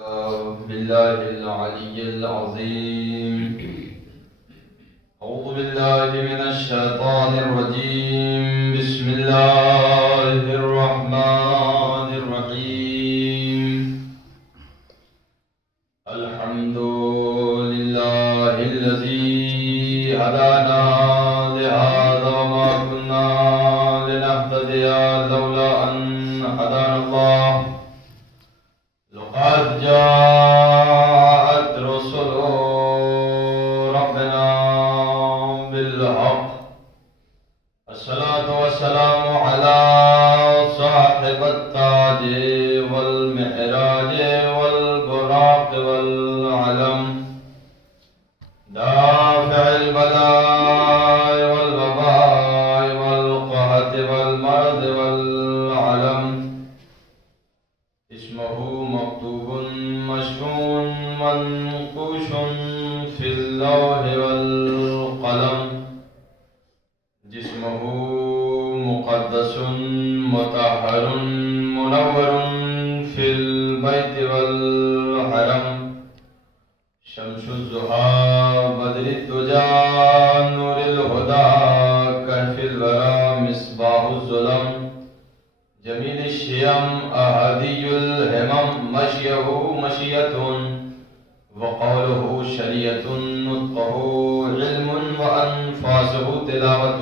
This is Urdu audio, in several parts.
بالله العلي العظيم. أعوذ بالله من الشيطان الرجيم. بسم الله الرحمن الرحيم. الحمد لله الذي هدانا لهذا وما كنا لنهتدي لولا أن هدانا الله. لقد جاءت رسل ربنا بالحق. الصلاة والسلام على صاحب التاج والمعراج والبراق والعلم، دافع البلاء والوباء والقحط والمرض والعلم. اسمه مكتوب مشفون منقوش في اللوح والقلم. جسمه مقدس مطهر منور في البيت والحرم. شمس الضحى بدر الدجى نور الهدى كهف الورى مصباح الظلم. جميل الشيم أهدي الهمم. مشيه مشية وقوله شريعة. نطقه علم وأنفاسه تلاوة.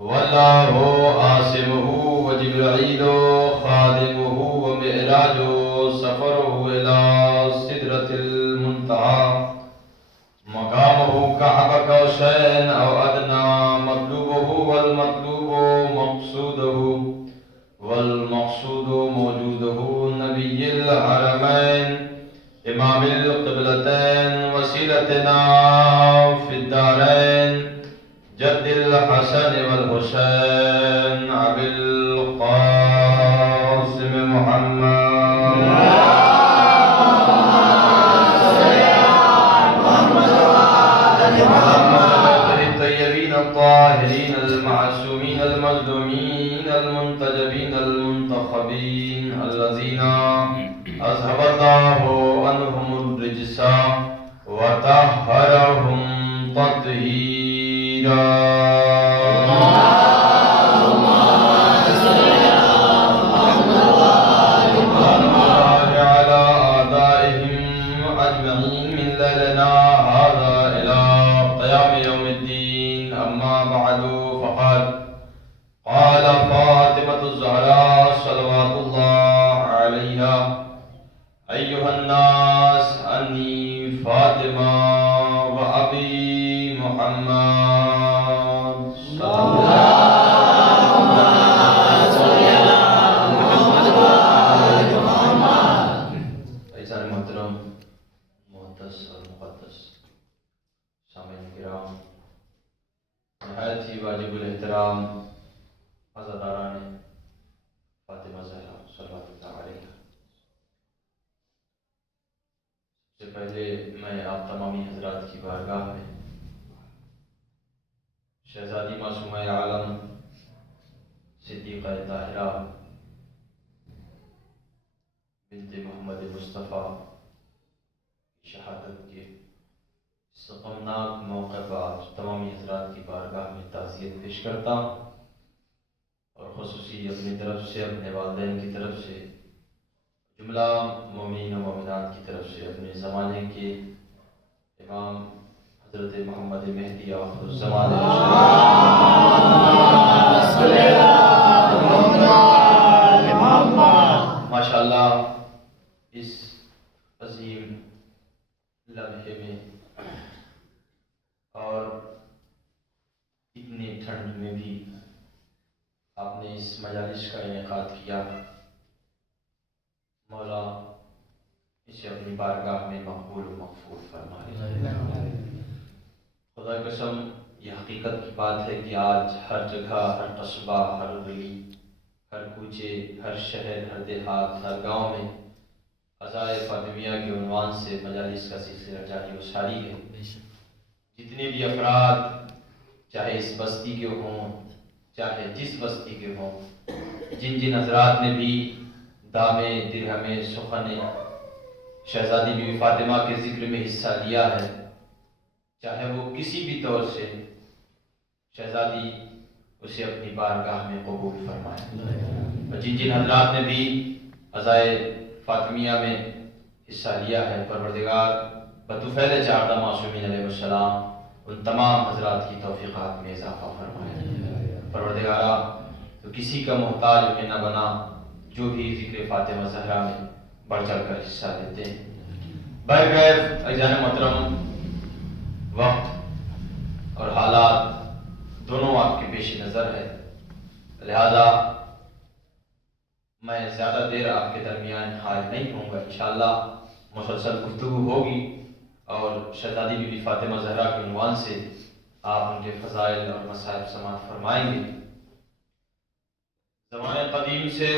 والله عاصمه وجبريل خادمه ومعراج سفره إلى سدرة المنتهى. مقامه كعب قوسين أو أدنى. مطلوبه والمطلوب مقصوده والمقصود موجوده. نبي الحرمين إمام القبلتين وسيلتنا في الدارين. جد الحسن والحسين أبي القاسم محمد. الطيبين الطاهرين المعصومين المظلومين المنتجبين المنتخبين الذين أذهب الله عنهم الرجس وطهرهم تطهيرا. على أعدائهم أجمعين من ليلنا هذا إلى قيام يوم الدين. أما بعد فقد قال فاطمة الزهراء صلوات الله عليها: أيها الناس أني فاطمة وأبي محمد صلى الله عليه وسلم. عزیزان محترم، محدث اور مقدس سامعین کرام، نہایت ہی واجب الاحترام عزاداران فاطمہ زہرا صلوات اللہ علیہا، سے پہلے میں آپ تمامی حضرات کی بارگاہ میں شہزادی معصومہ عالم صدیقہ طاہرہ بنت محمد مصطفیٰ کی شہادت کے اس غمناک موقع پر آپ تمامی حضرات کی بارگاہ میں تعزیت پیش کرتا ہوں، اور خصوصی اپنی طرف سے، اپنے والدین کی طرف سے، جملہ مومنین و مومنات کی طرف سے، اپنے زمانے کے امام حضرت محمد مہدی آخر الزمان ماشاءاللہ اس عظیم لمحے میں اور اتنی ٹھنڈ میں بھی آپ نے اس مجالس کا انعقاد کیا. مولا اسے اپنی بارگاہ میں مقبول و مغفور فرمائے. خدا قسم یہ حقیقت کی بات ہے کہ آج ہر جگہ، ہر قصبہ، ہر گلی، ہر کوچے، ہر شہر، ہر دیہات، ہر گاؤں میں عزائے فاطمیہ کے عنوان سے مجالس کا سلسلہ جاری و ساری ہے. جتنے بھی افراد چاہے اس بستی کے ہوں، چاہے جس بستی کے ہوں، جن جن حضرات نے بھی دامے، درہمیں، سخنے شہزادی بی بی فاطمہ کے ذکر میں حصہ لیا ہے، چاہے وہ کسی بھی طور سے، شہزادی اسے اپنی بارگاہ میں قبول فرمائے۔ اور جن جن حضرات نے بھی عزائے فاطمیہ میں حصہ لیا ہے، پروردگار بطفیل چاردہ معصومین علیہ السلام ان تمام حضرات کی توفیقات میں اضافہ فرمائے۔ پروردگارہ تو کسی کا محتاج ہمیں نہ بنا، جو بھی ذکر فاطمہ زہرا میں بڑھ چڑھ کر حصہ لیتے ہیں۔ برغیب عزیزان محترم، وقت اور حالات دونوں آپ کے پیش نظر ہے، لہذا میں زیادہ دیر آپ کے درمیان حائل نہیں ہوں گا۔ انشاءاللہ مسلسل گفتگو ہوگی اور شہزادی بی بی فاطمہ زہرا کے عنوان سے آپ ان کے فضائل اور مصائب سماعت فرمائیں گے۔ زمانے قدیم سے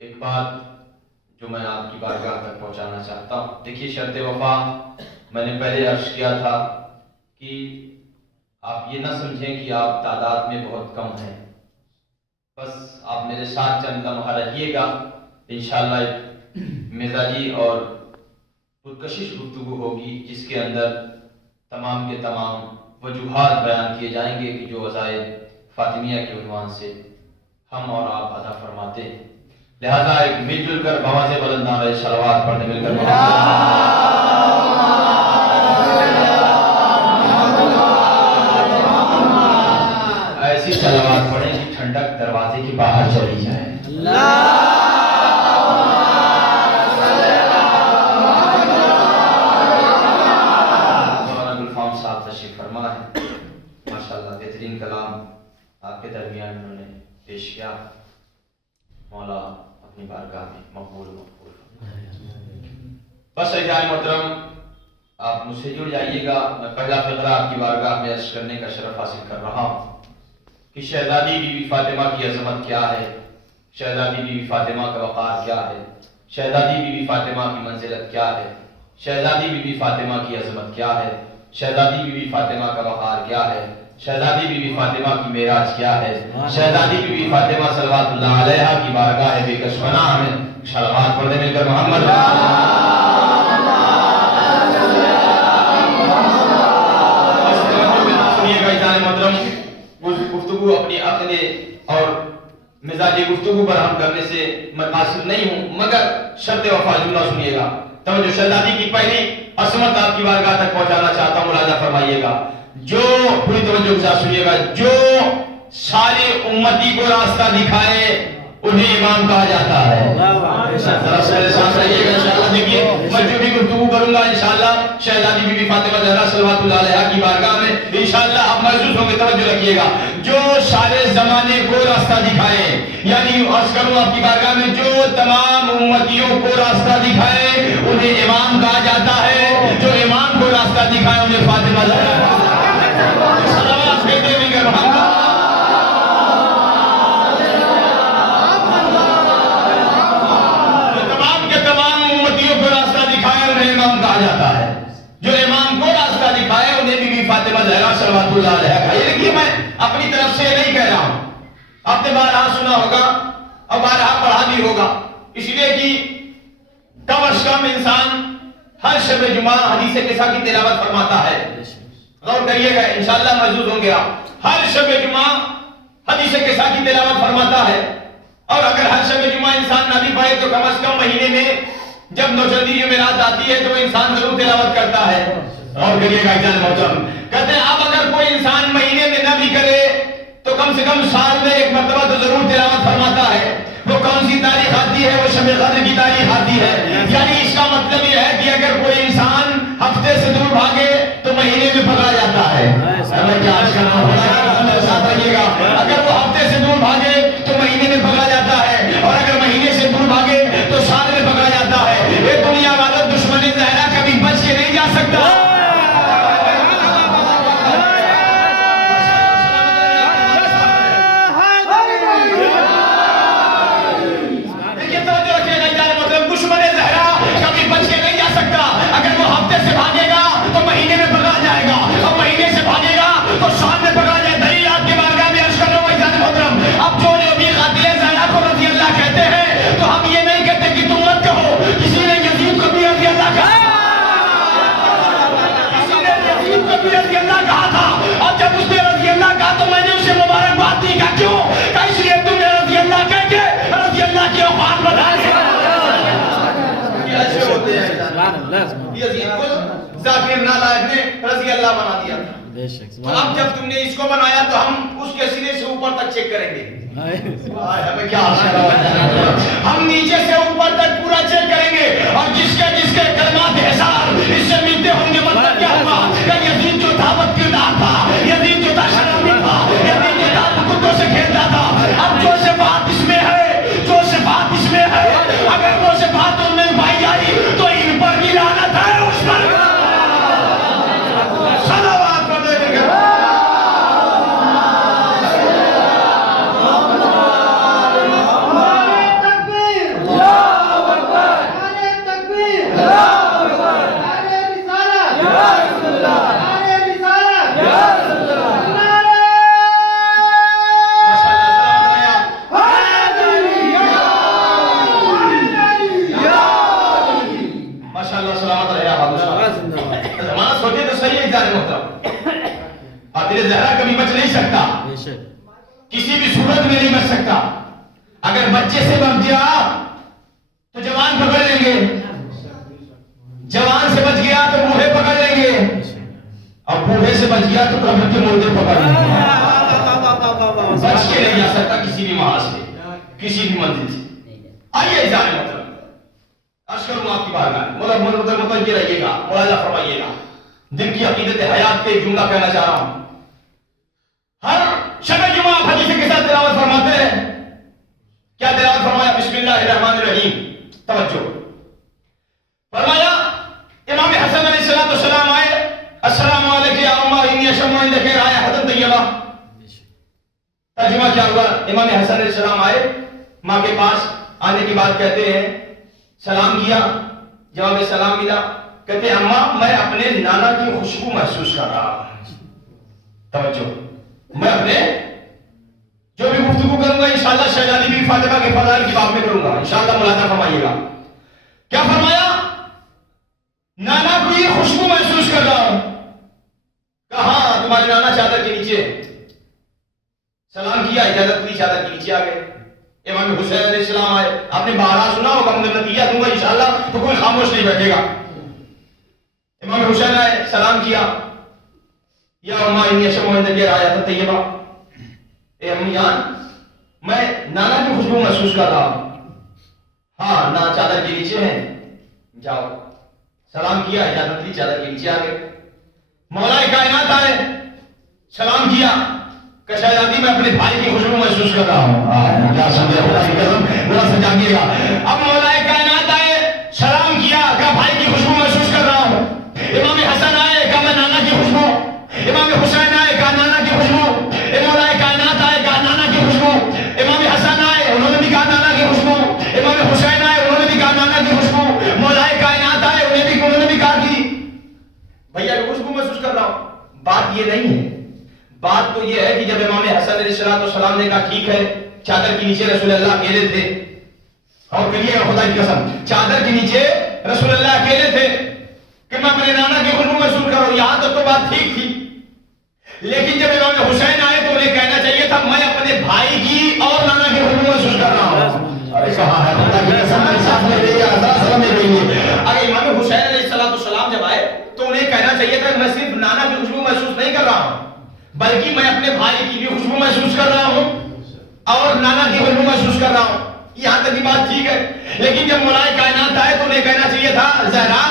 ایک بات جو میں آپ کی بارگاہ تک پہنچانا چاہتا ہوں۔ دیکھیے، شرط وفا میں نے پہلے عرض کیا تھا کہ آپ یہ نہ سمجھیں کہ آپ تعداد میں بہت کم ہیں، بس آپ میرے ساتھ چند لمحہ رہیے گا، انشاءاللہ ایک مزاجی اور پرکشش گفتگو ہوگی جس کے اندر تمام کے تمام وجوہات بیان کیے جائیں گے کہ جو عزائے فاطمیہ کے عنوان سے ہم اور آپ ادا فرماتے ہیں۔ لہذا ایک مل جل کر بواز بلند نعرہ صلوات پڑھنے مل کر ایسی صلوات پڑھیں کہ ٹھنڈک دروازے کے باہر چلی جائے۔ بہترین کلام آپ کے درمیان انہوں نے پیش کیا، مولا اپنی بارگاہ میں مقبول بس عزیزان محترم، آپ مجھ سے جڑ جائیے گا۔ میں پہلا فقرہ آپ کی بارگاہ میں عرض کرنے کا شرف حاصل کر رہا ہوں کہ شہزادی بی بی فاطمہ کی عظمت کیا ہے، شہزادی بی بی فاطمہ کا وقار کیا ہے، شہزادی بی بی فاطمہ کی منزلت کیا ہے، شہزادی بی بی فاطمہ کی عظمت کیا ہے، شہزادی بی بی فاطمہ کا وقار کیا ہے، شہزادی بی بی فاطمہ کی معراج کیا ہے، شہزادی بی بی فاطمہ صلوات اللہ علیہ کی بارگاہ بے کش پناہ میں صلوات پڑھنے مل کر محمد سنیے گا عزیزان محترم، گفتگو اپنی عقل اور مزاجی گفتگو پر ہم کرنے سے میں قاصر نہیں ہوں، مگر شرط وفا جملہ سنیے گا۔ توجہ، شہزادی کی پہلی عظمت آپ کی بارگاہ تک پہنچانا چاہتا ہوں، ملاحظہ فرمائیے گا۔ جو پوری توجہ کے ساتھ سنیے گا، جو سارے امتی کو راستہ دکھائے انہیں امام کہا جاتا ہے۔ ذرا سے میرے ساتھ رہیے گا انشاءاللہ۔ دیکھیے، میں جو بھی گفتگو کروں گا انشاءاللہ شہزادی بی بی فاطمہ زہرا صلوات اللہ علیہا کی بارگاہ میں انشاءاللہ آپ محظوظ ہوں گے۔ توجہ رکھیے گا، جو سارے زمانے کو راستہ دکھائے، یعنی عرض کروں آپ کی بارگاہ میں، جو تمام امتیوں کو راستہ دکھائے انہیں امام کہا جاتا ہے، جو امام کو راستہ دکھائے انہیں فاطمہ زہرا صلوات کہتے ہیں۔ امام کہا جاتا ہے، جو امام کو راستہ دکھائے انہیں بی بی فاطمہ زہرا صلوات اللہ علیہا کہا۔ یہ دیکھیے، میں اپنی طرف سے نہیں کہہ رہا ہوں، آپ نے بارہا سنا ہوگا اور بارہا پڑھا بھی ہوگا، اس لیے کہ کم از کم انسان ہر شب جمعہ حدیث قصہ کی تلاوت فرماتا ہے۔ غور کریے گا، انشاءاللہ محظوظ ہوں گے آپ۔ ہر شب جمعہ حدیث قصہ کی تلاوت فرماتا ہے، اور اگر ہر شب جمعہ انسان نہ بھی پڑھے تو کم از کم مہینے میں جب نوچندی جمعرات آتی ہے تو انسان ضرور تلاوت کرتا ہے۔ اور کریے گا عزیزان محترم، کہتے ہیں اب اگر کوئی انسان مہینے میں نہ بھی کرے تو کم سے کم سال میں ایک مرتبہ تو ضرور تلاوت فرماتا ہے۔ وہ کون سی تاریخ آتی ہے؟ وہ شب قدر کی تاریخ آتی ہے۔ یعنی اس کا مطلب یہ ہے کہ اگر کوئی انسان ہفتے سے دور بھاگے تو مہینے میں پکڑا جاتا ہے۔ ساتھ رہیے گا، اگر وہ ہفتے سے دور بھاگے تو مہینے میں پکڑا جاتا ہے، اور اگر مہینے سے دور بھاگے تو سال میں پکڑا جاتا ہے۔ یہ دنیا والا دشمن زہرا کبھی بچ کے نہیں جا سکتا۔ دیکھیے توجہ رکھیے گا عزیزان محترم، دشمن زہرا کبھی بچ کے نہیں جا سکتا۔ اگر وہ ہفتے سے بھاگے گا تو مہینے میں پکڑا جائے گا، یزید کو ذاکر نالائق نے رضی اللہ بنا دیا تھا. تو اب جب تم نے اس کو بنایا تو ہم اس کے سینے سے اوپر تک چیک کریں گے. ہمیں کیا ہم نیچے سے اوپر تک پورا چیک کریں گے, اور جس کے کلمات حساب اس سے ملتے ہوں گے. مطلب کیا ہوا کہ یزید جو دعوت کردار تھا, یزید جو تھا شرابی تھا, یزید جو تھا کتوں سے کھیلتا تھا, اب جو صفات اس میں ہے, جو صفات اس میں ہے, اگر وہ صفات ان میں پائی جائی تو ان پر بھی لعنت ہے, اس پر صلوات پڑھنے کے زہرا کبھی بچ نہیں سکتا, کسی بھی صورت میں نہیں بچ سکتا. اگر بچے سے بچ گیا تو جوان پکڑ لیں گے, جوان سے بچ گیا تو بوڑھے پکڑ لیں گے, اور بوڑھے سے بچ گیا تو قبر کے مردے پکڑ لیں گے. بچ کے نہیں جا سکتا کسی بھی محاذ سے, کسی بھی منزل سے. آئیے اجازت مطلب عرض کروں آپ کی بارگاہ میں, متوجہ رہیے گا, ملاحظہ فرمائیے گا. دل کی عقیدت حیات کے جملہ کہنا چاہ رہا ہوں. ہر شب جمعہ آپ حدیث کے ساتھ تلاوت فرماتے ہیں. کیا تلاوت فرمایا؟ بسم اللہ الرحمن الرحیم. توجہ فرمایا امام حسن علیہ السلام آئے, السلام علیکم یا امہ انی اشم عندک رائحۃ طیبہ. ترجمہ کیا ہوا؟ امام حسن علیہ السلام آئے, ماں کے پاس آنے کے بعد کہتے ہیں سلام کیا, جواب سلام ملا. کہتے ہیں اماں میں اپنے نانا کی خوشبو محسوس کر رہا ہوں. توجہ, میں اپنے جو بھی گفتگو کروں گا انشاءاللہ شہزادی بی فاطمہ کے فضائل کی بات میں کروں گا, انشاءاللہ ملاحظہ فرمائیے گا. کیا فرمایا؟ نانا کی خوشبو محسوس کر رہا ہوں. کہاں؟ تمہارے نانا چادر کے نیچے. سلام کیا, اجازت دی, چادر کے نیچے آ گئے. امام حسین علیہ السلام آئے. آپ نے بارہ سنا ہوگا, مگر نتیجہ دوں گا انشاءاللہ تو کوئی خاموش نہیں بیٹھے گا. امام حسین آئے, سلام کیا, یا امہ انی اشم عندک رائحۃ طیبہ. اے امی جان میں نانا کی خوشبو محسوس کر رہا ہوں. ہاں نا چادر کے نیچے ہیں, جاؤ. سلام کیا, اجازت لی, چادر کے نیچے آ گئے. مولا کائنات آئے, سلام کیا, کہ شہزادی میں اپنے بھائی کی خوشبو محسوس کر رہا ہوں. کیا سمجھے خدا کی قسم, بڑا سمجھائیے گا. اب مولا کائنات آئے, سلام کیا, کہ بھائی کی خوشبو محسوس کر رہا ہوں. امام حسن آئے, کہا میں نانا کی خوشبو. امام حسین آئے, کہا نانا کی خوشبو. مولا کائنات آئے, کہا نانا کی خوشبو. امام حسن آئے, انہوں نے بھی کہا نانا کی خوشبو. امام حسین آئے, انہوں نے بھی کہا نانا کی خوشبو. مولا کائنات آئے, انہوں نے بھی کہا کہ بھیا کی خوشبو محسوس کر رہا ہوں. بات یہ نہیں ہے, بات تو یہ ہے کہ جب امام حسن علیہ السلام نے کہا ٹھیک ہے, چادر کے نیچے رسول اللہ اکیلے تھے, اور کہیے گا خدا کی قسم, چادر کے نیچے رسول اللہ اکیلے تھے کہ میں اپنے نانا کی خوشبو محسوس کر رہا ہوں. یہاں تک تو بات ٹھیک تھی, لیکن جب امام حسین آئے تو انہیں کہنا چاہیے تھا میں اپنے بھائی کی اور نانا کی خوشبو محسوس کر رہا ہوں. ارے کہاں ہے خدا کی قسم, میرے ساتھ میں رہیے, سلام میں رہیے. اگر امام حسین علیہ السلام جب آئے تو انہیں کہنا چاہیے تھا کہ میں صرف نانا کی خوشبو محسوس نہیں کر رہا ہوں, بلکہ میں اپنے بھائی کی بھی خوشبو محسوس کر رہا ہوں اور نانا کی خوشبو محسوس کر رہا ہوں. یہاں تک کی بات ٹھیک ہے, لیکن جب مولائے کائنات آئے تو انہیں کہنا چاہیے تھا زہرا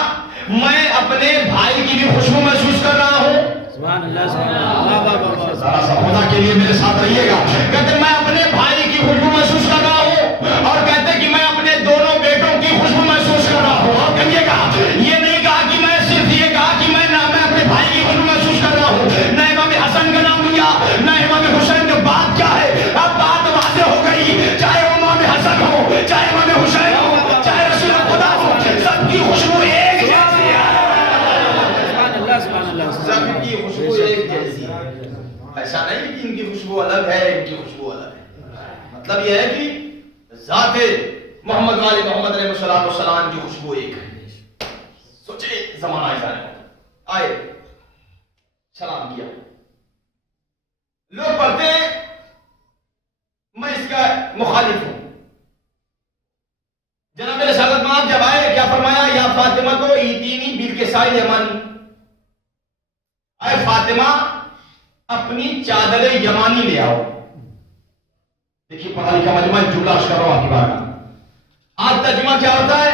میں اپنے بھائی کی بھی خوشبو محسوس کر رہا ہوں. سبحان اللہ, سبحان اللہ. ذرا سا خدا کے لیے میرے ساتھ رہیے گا. کہتے میں اپنے بھائی کی خوشبو محسوس کر رہا ہوں, اور کہتے کہ میں اپنے دونوں بیٹوں کی خوشبو محسوس کر رہا ہوں. اور کہیے گا, یہ نہیں کہا کہ میں صرف یہ کہا کہ میں اپنے بھائی کی خوشبو محسوس کر رہا ہوں. نہ امام حسن کا نام لیا, نہ امام حسین کا. بات کیا ہے؟ اب بات واضح ہو گئی, چاہے امام حسن ہو, چاہے امام حسین ہو, چاہے رسول خدا ہو, سب کی خوشبو ایک جیسی ہے. سب کی خوشبو ایک جیسی ہے. ایسا نہیں کہ ان کی خوشبو الگ ہے, ان کی خوشبو الگ ہے. مطلب یہ ہے کہ ذات محمد والے محمد علیہ السلام کی خوشبو ایک ہے. سوچے زمانہ ایسا ہے, آئے سلام کیا, لوگ پڑھتے ہیں میں اس کا مخالف ہوں. جناب رسالت مآب جب آئے کیا فرمایا؟ یا فاطمہ تو ایتینی بالکساء الیمانی، اے فاطمہ اپنی چادر یمانی لے آؤ. دیکھیے پڑھا لکھا مجمع جملہ کر رہا ہوں آپ کی بات میں. آج ترجمہ کیا ہوتا ہے؟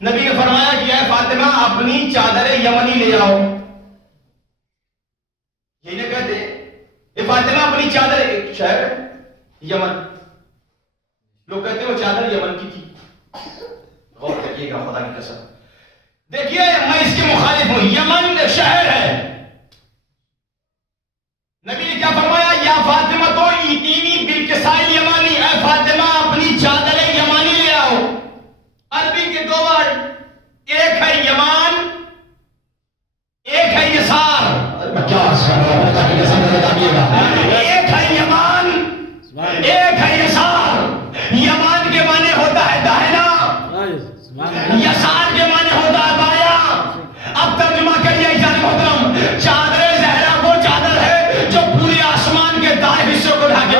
نبی نے فرمایا کہ اے فاطمہ اپنی چادر یمنی لے آؤ. یہی نہ کہتے اے فاطمہ اپنی چادر، ایک شہر یمن، لوگ کہتے ہیں وہ چادر یمن کی تھی. غور کریے گا خدا کی قسم. دیکھیے میں اس کے مخالف ہوں، یمن ایک شہر ہے. نبی نے کیا فرمایا؟ یا فاطمہ تو ایتینی بالکساء الیمانی، اے فاطمہ اپنی چادر یمانی لے آؤ. عربی کے دو ورڈ، ایک ہے یمان، ایک ہے یسار. ایک ہے یمان، ایک ہے یسار. یمان کے معنی ہوتا ہے داہنا، یسار کے معنی ہوتا ہے بایاں. اب ترجمہ کریے جان محترم، چادر زہرا وہ چادر ہے جو پورے آسمان کے دائیں حصوں کو ڈھانکے.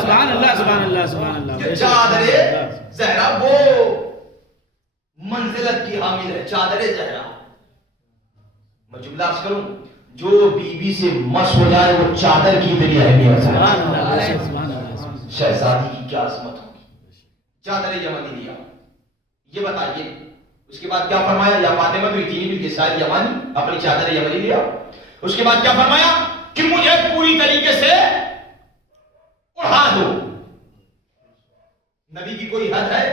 سبحان اللہ سبحان اللہ سبحان اللہ. چادر زہرا وہ منزلت کی حامل ہے. چادر زہرا، میں جملہ عرض کروں، جو بی بی سے مس ہو جائے وہ چادر کی اتنی اہمیت ہے. شہزادی کی کیا عظمت ہوگی. چادر یمنی لیا. یہ بتائیے اس کے بعد کیا فرمایا؟ یا فاطمہ تو ایتینی بالکساء الیمانی، اپنی چادر یمنی لیا. اس کے بعد کیا فرمایا؟ کہ مجھے پوری طریقے سے اڑا دو. نبی کی کوئی حد ہے؟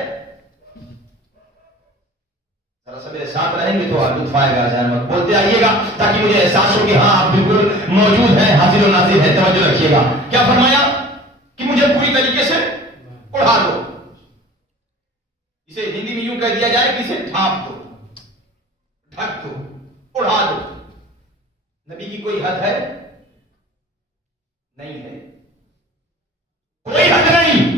ذرا سا میرے ساتھ رہیں گے تو لطف آئے گا. ذہن میں بولتے آئیے گا تاکہ مجھے احساس ہو کہ ہاں آپ بالکل موجود ہیں، حاضر و ناظر ہیں. توجہ رکھیے گا. کیا فرمایا؟ کہ مجھے پوری طریقے سے اڑا دو. اسے ہندی میں یوں کہہ دیا جائے کہ اسے ڈھانپ دو، ڈھک دو، اڑا دو. نبی کی کوئی حد ہے؟ نہیں ہے، کوئی حد نہیں.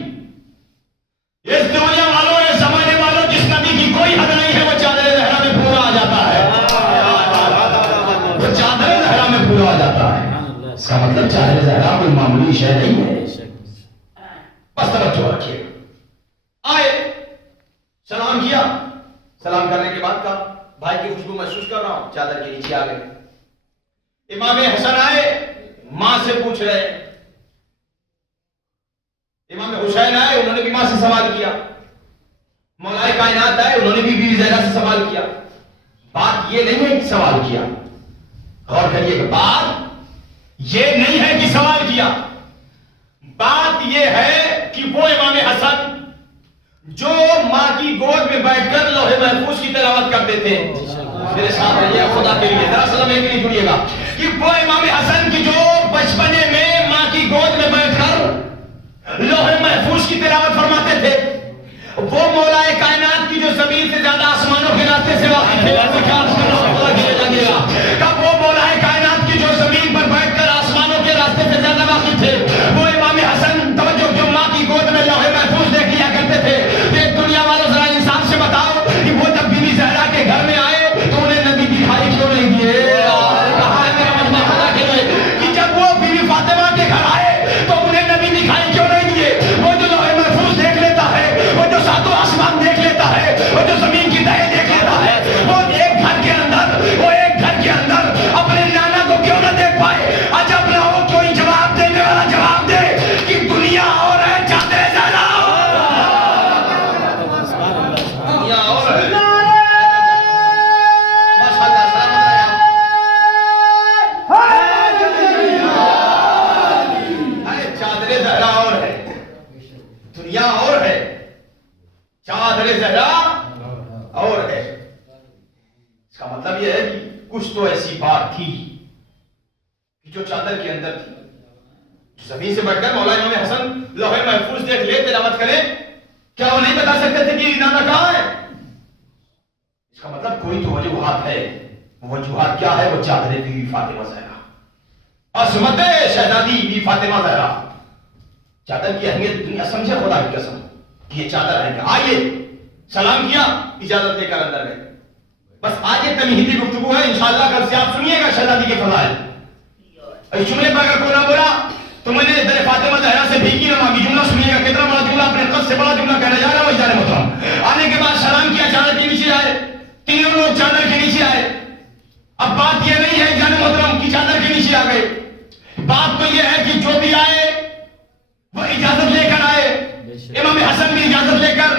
اس دنیا والوں، اس زمانے والوں، جس نبی کی کوئی حد نہیں ہے وہ چادر زہرا میں پورا آ جاتا ہے. وہ چادر زہرا میں پورا آ جاتا ہے. اس کا مطلب چادر زہرا کوئی معمولی شے نہیں ہے. بس توجہ رکھیے. آئے سلام کیا، سلام کرنے کے بعد کہا بھائی کی خوشبو محسوس کر رہا ہوں. چادر کے نیچے آ گئے. امام حسن آئے، ماں سے پوچھ رہے. امام حسین آئے، انہوں نے بھی ماں سے سوال کیا. مولا کائنات آئے، انہوں نے بھی بیوی زہرا سے سوال کیا. بات یہ نہیں ہے کہ سوال کیا، غور کریے کہ بات یہ نہیں ہے کہ سوال کیا. بات یہ ہے کہ وہ امام حسن جو ماں کی گود میں بیٹھ کر لوح محفوظ کی تلاوت کرتے تھے. میرے ساتھ رہیے خدا کے لیے، ذرا سلام ایک نہیں سنیے گا. کہ وہ امام حسن کی جو بچپنے میں ماں کی گود میں بیٹھ کر لوح محفوظ کی تلاوت فرماتے تھے، وہ مولا کائنات کی جو زمین سے زیادہ آسمانوں کے راستے سے واقف تھے. کب وہ مولا کائنات کی جو زمین پر بیٹھ کر آسمانوں کے راستے سے زیادہ واقف تھے، وہ امام حسن توجہ جو ماں کی گود میں لوح محفوظ دیکھ لیا کرتے تھے. ایک دنیا والوں ذرا انصاف سے بتاؤ کہ وہ جب بی بی زہرا کے گھر میں آئے تو انہیں نبی دکھائی کیوں نہیں دیے؟ کہا ہے میرا مجمع خدا کے لیے کہ جب وہ بی بی فاطمہ کے گھر آئے تو انہیں نبی دکھائی کیوں نہیں دیے؟ وہ جو لوح محفوظ دیکھ لیتا ہے، وہ جو ساتوں آسمان دیکھ لیتا ہے، وہ جو زمین کی تہیں دیکھ لیتا ہے، وہ ایک گھر کے اندر اپنے نانا کو کیوں نہ دیکھ پائے؟ عجب نہ ہو کوئی جواب دینے والا جواب دے کہ دنیا اور ہے چادر زہرا دنیا اور ہے. ماشاءاللہ سلام علیکم. چادر زہرا اور ہے، دنیا اور ہے، چادر زہرا اور ہے. اس کا مطلب یہ ہے کہ کچھ تو ایسی بات تھی کہ جو چادر کے اندر تھی. زمین سے بیٹھ کر مولا امام حسن لوح محفوظ دیکھ لے، تلاوت کرے، کیا وہ نہیں بتا سکتے تھے کہ نانا کہاں ہے؟ اس کا مطلب کوئی تو وجوہات ہے. وجوہات کیا ہے؟ وہ چادر بی بی فاطمہ زہرا، عظمت شہزادی بی بی فاطمہ زہرا. چادر کی اہمیت دنیا سمجھے خدا کی قسم کہ یہ چادر ہے. آئیے سلام کیا، اجازت دے کر اندر گئے. بس آج یہ تمہیدی گفتگو ہے، انشاءاللہ کل سے آپ سنیے گا شہزادی کے فضائل. اس جملے پر اگر کوئی نہ بولا تو میں نے در فاطمہ زہرا سے بھیکی نہ مانگی. جملہ سنیے گا، کتنا بڑا جملہ، اپنے قد سے بڑا جملہ کہنا جا رہا ہے. وہ جانے محترم آنے کے بعد سلام کیا. چادر کے نیچے آئے. اب بات یہ نہیں ہے جان محترم کی چادر کے نیچے آ گئے. بات تو یہ ہے کہ جو بھی آئے وہ اجازت لے کر آئے. امام حسن بھی اجازت لے کر,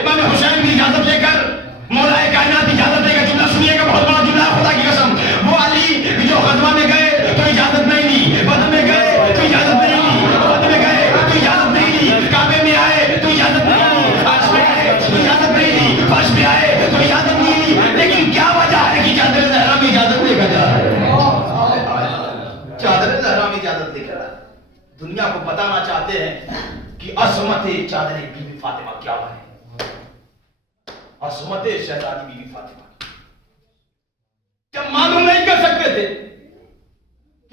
امام حسین بھی اجازت لے کر, مولا کائنات اجازت لے کر. جملہ سنیے گا, بہت بڑا جملہ ہے خدا کی قسم. وہ علی جو غزوہ میں گئے تو اجازت نہیں لی, بدر میں گئے تو اجازت نہیں لی, بدر میں گئے تو اجازت نہیں لی, کعبے میں آئے تو اجازت نہیں لی, فرش میں آئے تو اجازت نہیں لی, فرش میں آئے تو اجازت نہیں لی. لیکن کیا وجہ ہے کہ چادر زہرا میں اجازت لے کر جا رہا ہے؟ چادر زہرا میں اجازت لے کر آئے. دنیا کو بتانا چاہتے ہیں کہ عصمت چادر بی بی فاطمہ کیا ہے. عصمت شہزادی بی بی فاطمہ جب معلوم نہیں کر سکتے تھے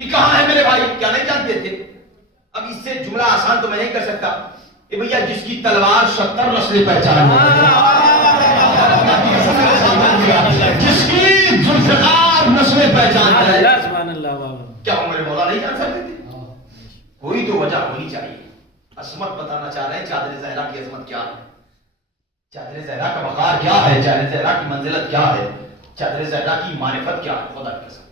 کہ کہاں ہے میرے بھائی, کیا نہیں جانتے تھے. اب اس سے جملہ آسان تو میں نہیں کر سکتا. اے بھیا جس کی تلوار 70 نسلیں پہچان ہے, جس کی ذوالفقار نسلیں پہچان ہے, کیا ہمارے مولا نہیں جان سکتے تھے؟ کوئی تو وجہ ہونی چاہیے. عصمت بتانا چاہ رہے ہیں چادر زہرا کی عظمت کیا ہے, چادر زہرا کا وقار کیا ہے, چادر زہرا کی منزلت کیا ہے, چادر زہرا کی معرفت کیا ہے. خدا کی قسم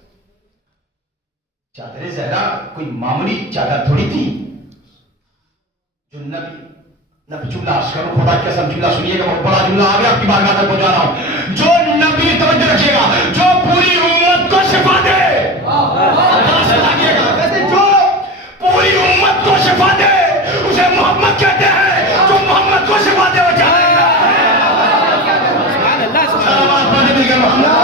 چادر زہرا کوئی معمولی چادر تھوڑی تھی. جو نبی جملہ عرض کرو, خدا کی قسم جملہ سنیے گا, بہت بڑا جملہ آ گیا, آپ کی بارگاہ تک پہنچا رہا ہوں. جو نبی توجہ رکھیے گا, جو پوری امت کو شفا دے, جو پوری امت کو شفا دے اسے محمد کہتے ہیں. جو محمد کو شفا دے وہ چاہتے ہیں. سلامات پڑھنے مل گئے محمد.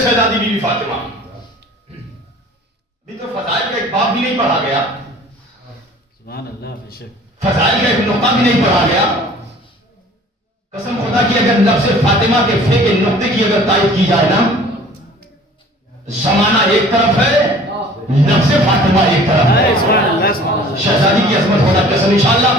شہزادی بی بی فاطمہ بھی تو فضائل کا ایک باب بھی نہیں پڑھا گیا, سبحان اللہ, بے شک فضائل کا ایک نقطہ بھی نہیں پڑھا گیا. قسم خدا کی اگر لفظ فاطمہ کے فے کے نقطے کی اگر تائید کی جائے نا, زمانہ ایک طرف ہے, لفظ فاطمہ ایک طرف ہے. شہزادی کی عظمت خدا کی قسم انشاءاللہ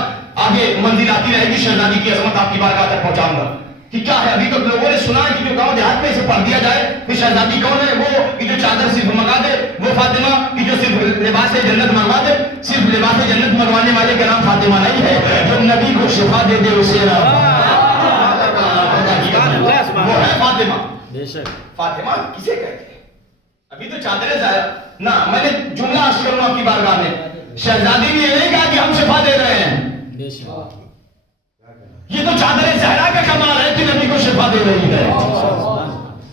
آگے منزل آتی رہے گی. شہزادی کی عظمت آپ کی بارگاہ تک پہنچاؤں گا کہ کیا ہے. ابھی تو لوگوں نے سنا ہے کہ جو گاؤں دیہات میں اسے پڑھ دیا جائے کہ شہزادی کون ہے, وہ کہ جو چادر صرف منگا دے, وہ فاطمہ کی جو صرف لباس جنت منگوا دے. صرف لباس جنت منگوانے والے کا نام فاطمہ نہیں ہے, جو نبی کو شفا دے دے اسے وہ ہے فاطمہ. فاطمہ کسے کہتے ہیں؟ ابھی تو چادر زہرا نہ, میں نے جملہ عرض کروں آپ کی بارگاہ میں, شہزادی نے یہ نہیں کہا کہ ہم شفا دے رہے ہیں, یہ تو چادر زہرا کا کمال ہے کہ نبی کو شفا دے رہی ہے.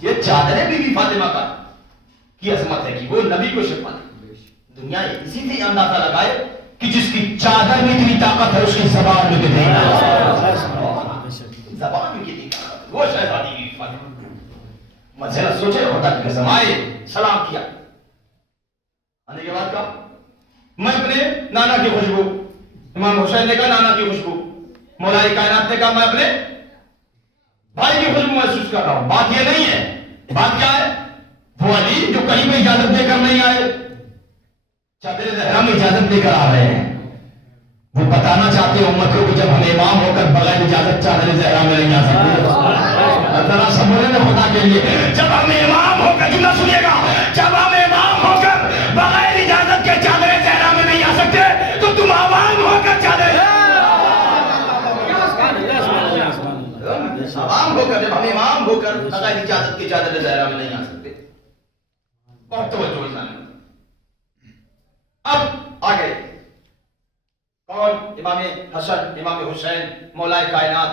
یہ چادر بی بی فاطمہ کا کی عظمت ہے کہ وہ نبی کو شفا دے. دنیا اسی سے اندازہ لگائے کہ جس کی چادر میں اتنی طاقت ہے اس کی زبان میں کتنی زبان میں کتنی طاقت, وہ شہزادی بی بی فاطمہ. منزلت سوچے, خدا کی قسم آئے, سلام کیا, آنے کے بعد کہا میں اپنے نانا کی خوشبو, امام حسین نے کہا نانا کی خوشبو, مولا کائنات نے کہا میں اپنے بھائی کی خوشبو محسوس کر رہا ہوں. بات یہ نہیں ہے, بات کیا ہے؟ وہ علی جو کہیں اجازت دے کر نہیں آئے، چادر زہرا میں اجازت دے کر آ رہے ہیں. وہ بتانا چاہتے ہیں امت کو کہ جب ہم امام ہو کر بغیر اجازت چادر زہرا میں نہیں آ سکتے. ذرا سب بولے نا خدا کے لیے، جب ہم امام ہو کر، جملہ سنیے گا، جب ہم امام ہو کر بغیر اجازت کے چادر زہرا میں نہیں آ سکتے تو تم عوام ہو کر چادر عوام ہو کر، جب ہم امام ہو کر بغیر اجازت کے چادر زہرا میں نہیں آ سکتے. بہت توجہ اسلام. اب آگے کون؟ امام حسن، امام حسین، مولا کائنات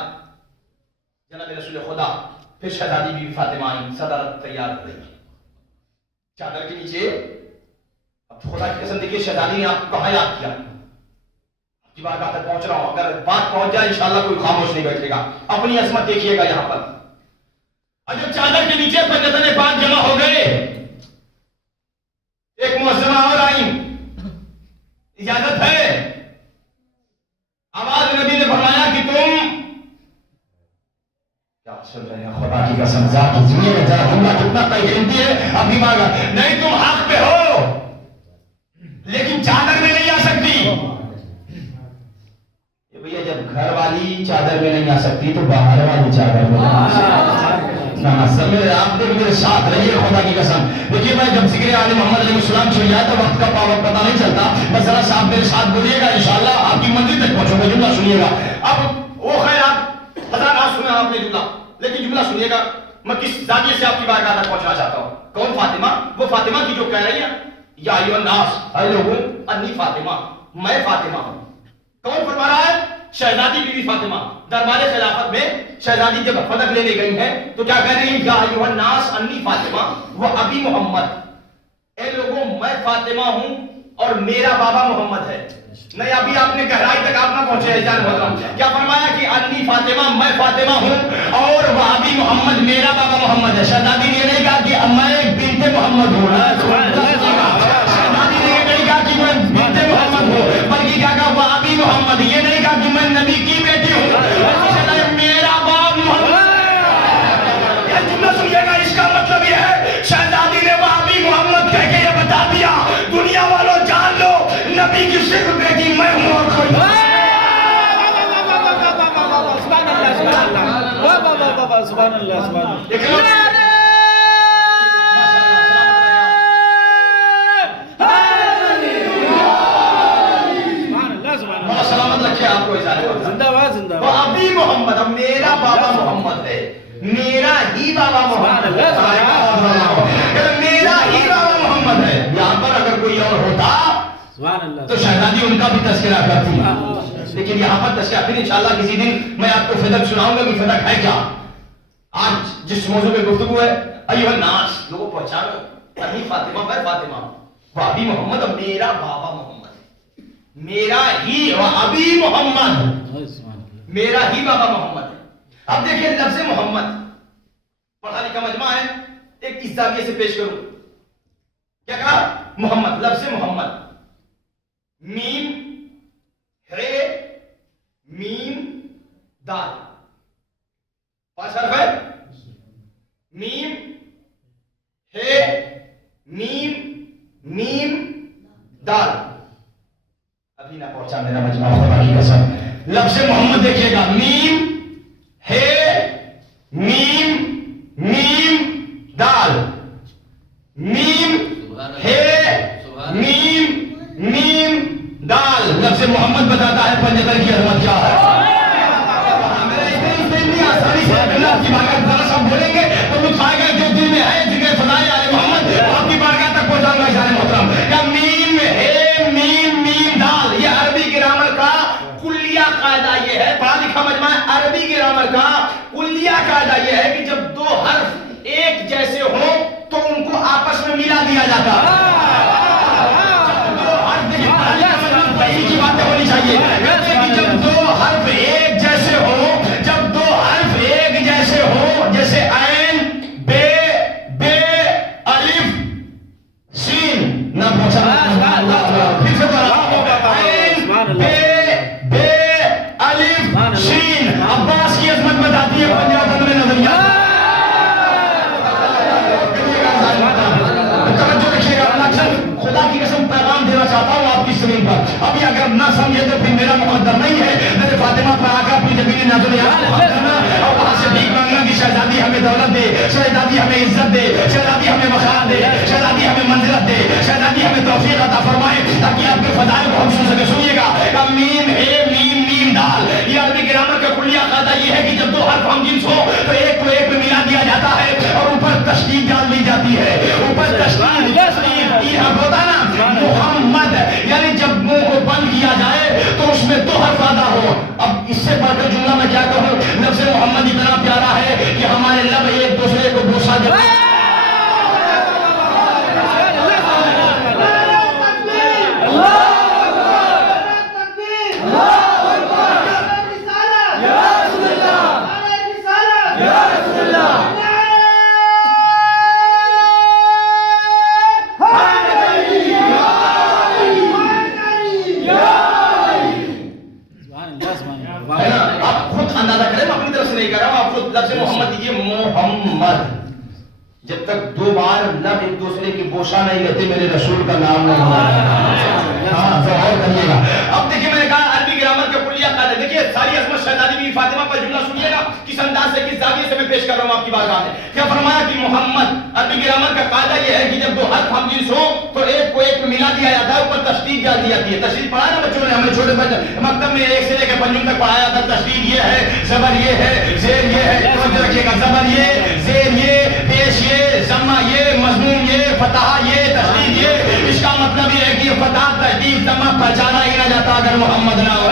جناب رسول خدا. پھر شہزادی بی بی فاطمہ آئی، صدارت تیار ہو گئی چادر کے نیچے. اب خدا کی قسم دیکھیے شہزادی نے آپ کو کہاں یاد کیا؟ آپ کی بارگاہ تک پہنچ رہا ہوں، اگر بات پہنچ جائے انشاءاللہ کوئی خاموش نہیں بیٹھے گا. اپنی عظمت دیکھیے گا یہاں پر. اور جب چادر کے نیچے پنجتن پاک جمع ہو گئے، ایک معظمہ اور آئی، اجازت ہے. آواز نبی نے فرمایا کہ تم کیا سن رہے ہیں؟ خدا کی قسم ذات زمین میں ذرا جملہ کتنا قیمتی ہے. ابھی مانگا نہیں، تم حق پہ ہو لیکن چادر میں نہیں آ سکتی. بھیا جب گھر والی چادر میں نہیں آ سکتی تو باہر والی چادر میں نہیں آ سکتی. آپ نے میرے ساتھ رہیے خدا کی قسم. دیکھیے میں جب ذکر آل محمد علیہ السلام چھوڑ جائے تو وقت کا پاور پتہ نہیں چلتا. بس ذرا صاحب میرے ساتھ بولیے گا، انشاءاللہ آپ کی منزل تک پہنچو گے. جملہ سنیے گا. اب وہ خیر آپ ہزار آج سنا آپ نے جملہ، لیکن جملہ سنیے گا. میں کس زاویے سے آپ کی بارگاہ تک پہنچنا چاہتا ہوں. کون فاطمہ؟ وہ فاطمہ کی جو کہہ رہی ہے یا ایھا الناس، اے لوگوں، انی فاطمہ، میں فاطمہ ہوں. کون فرما رہا ہے؟ شہزادی بی بی فاطمہ. دربار خلافت میں شہزادی جب فدق لینے گئی ہیں تو کیا کہہ رہی ہیں؟ یا ایھا الناس انی فاطمہ و ابی محمد. اے لوگوں میں فاطمہ ہوں اور میرا بابا محمد ہے. نہیں ابھی آپ نے گہرائی تک آپ نہ پہنچے. جان محترم کیا فرمایا کہ انی فاطمہ، میں فاطمہ ہوں اور وہ ابی محمد، میرا بابا محمد ہے. شہزادی نے نہیں کہا کہ میں بنت محمد ہوں. شہزادی نے یہ نہیں کہا کہ میں بنت محمد ہوں، بلکہ کیا کہا؟ وہ ابی محمد. یہ نہیں کہا کہ میں نبی کی بیٹی ہوں، میرا باپ محمد. یہ جملہ سنیے گا، اس کا مطلب یہ ہے شہزادی نے وہ ابی محمد کہہ کے یہ بتا دیا دنیا والوں جان لو نبی کی صرف بیٹی میں ہوں اور کوئی نہیں. سبحان اللہ سبحان اللہ سبحان اللہ سبحان اللہ. سلامت رکھے آپ کو. زندہ باد زندہ وہ ابھی محمد، اب میرا بابا محمد ہے، میرا ہی بابا محمد ہے، میرا ہی بابا محمد ہے. یہاں پر اگر کوئی اور ہوتا تو شہزادی ان کا بھی تذکرہ کرتی، لیکن یہاں پر تذکرہ پھر انشاءاللہ کسی دن میں آپ کو فدق سناؤں گا کہ فدق ہے کیا. آج جس موضوع پہ گفتگو ہے ایھا الناس، لوگوں پہچانو انی فاطمہ، میں فاطمہ، وہ ابھی محمد، اب میرا بابا محمد، میرا ہی ابی محمد، میرا ہی بابا محمد ہے. اب دیکھیں لفظ محمد پڑھا لکھا مجمع ہے، ایک اس زاویے سے پیش کروں. کیا کہا؟ محمد. لفظ محمد میم ہے، میم دال، 5 حرف ہے. میم ہے، میم، میم دال. ابھی نہ پہنچا میرا مجمع خدا کی قسم. لفظ محمد دیکھیے گا، میم ہے، میم، میم دال. میم ہے، میم، میم دال. لفظ محمد بتاتا ہے پنجتن کی عظمت کیا ہے. آسانی سے اللہ کی بارگاہ ذرا سب بولیں گے تو لطف آئے گا. جو دل میں ہے ذکر فضائل آل محمد آپ کی بارگاہ تک پہنچاؤں گا. جان محترم کیا میم ہے، میم، میم دال. یہ عربی گرامر کا کلیہ قاعدہ یہ ہے. پڑھا لکھا مجمع عربی گرامر کا کلیہ قاعدہ یہ ہے کہ جب دو حرف ایک جیسے ہوں تو ان کو آپس میں ملا دیا جاتا ہے. جب دو حرف کی باتیں ہونی چاہیے کہ جب دو حرف ایک جیسے ہوں، جب دو حرف ایک جیسے ہوں، جیسے عین، بے، بے، الف، سین. نہ پوچھا پھر سے عین، بے، الف، سین. عباس کی عظمت بتاتی ہے پنجاب میں نظریہ. توجہ رکھیے گا. جنات النعیم کو حق کرنا اور وہاں سے بھیک مانگنا کہ شہزادی ہمیں دولت دے، شہزادی ہمیں عزت دے، شہزادی ہمیں وقار دے، شہزادی ہمیں منزلت دے، شہزادی ہمیں توفیق عطا فرمائے تاکہ آپ کے فضائل کو ہم سن سکے. سنیے گا میم ہے میم میم دال، یہ عربی گرامر کا کلیہ قاعدہ یہ ہے کہ جب دو حرف ہم جنس ہو تو ایک کو ایک میں ملا دیا جاتا ہے اور اوپر تشدید ڈال دی جاتی ہے. اوپر تشدید تین حرف ہوتا ہے نا، محمد یعنی جب منہ کو بند کیا جائے تو اس میں دو حرف ادا ہو. اب اس سے بڑھ کر جملہ میں کیا کہوں، لفظ محمد اتنا پیارا ہے کہ ہمارے لب ایک دوسرے کو بوسا دیتے ہیں. جب تک دو بار لب ایک دوسرے کی بوسا نہیں لیتے میرے رسول کا نام نہیں ہوتا. ہاں غور کریے گا. اب دیکھیے میں نے کہا عربی گرامر کا کلیہ قاعدہ، دیکھیے ساری عظمت شہزادی بی فاطمہ پر جملہ سنیے گا کس انداز سے کس زاویے سے میں پیش کر رہا ہوں آپ کی بارگاہ میں. کیا فرمایا کہ محمد، عربی گرامر کا قاعدہ یہ ہے کہ جب دو حرف ہم جنس ہو تو ایک کو ایک میں ملا دیا جاتا ہے، اوپر تشدید ڈال دی جاتی ہے. تشدید پڑھا نا بچوں نے، ہمیں چھوٹے بچے مکتب میں 1 سے لے کے 5 تک پڑھایا تھا. تشدید یہ ہے، زبر یہ ہے، زیر یہ ہے. توجہ رکھیے گا، زبر یہ، زیر یہ، پیش یہ، ضمہ یہ، مضمون یہ، فتحہ یہ، تشدید یہ. اس کا مطلب یہ ہے کہ یہ فتح تشدید ضمہ پہچانا ہی نہ جاتا اگر محمد نہ ہو.